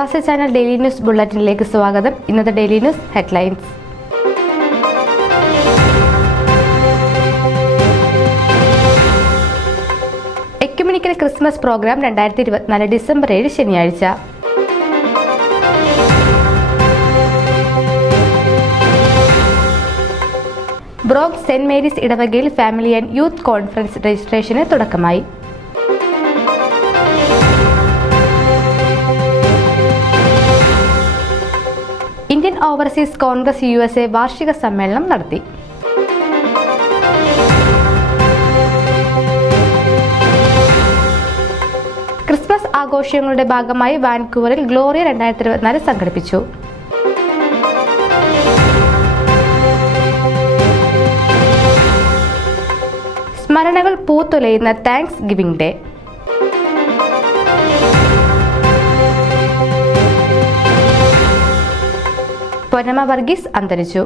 പ്രവാസി channel daily news ബുള്ളറ്റിനിലേക്ക് സ്വാഗതം. ഇന്നത്തെ daily news headlines. Ecumenical Christmas programme 2024 December 7 ശനിയാഴ്ച. ബ്രോങ്ക് സെന്റ് മേരീസ് ഇടവകയിൽ ഫാമിലി ആൻഡ് യൂത്ത് കോൺഫറൻസ് രജിസ്ട്രേഷന് തുടക്കമായി. ഇന്ത്യൻ ഓവർസീസ് കോൺഗ്രസ് USA വാർഷിക സമ്മേളനം നടത്തി. ക്രിസ്മസ് ആഘോഷങ്ങളുടെ ഭാഗമായി വാൻകൂവറിൽ ഗ്ലോറിയ 2024 സംഘടിപ്പിച്ചു. സ്മരണകൾ പൂത്തുലയുന്ന thanksgiving day. Ponnamma Varghese അന്തരിച്ചു.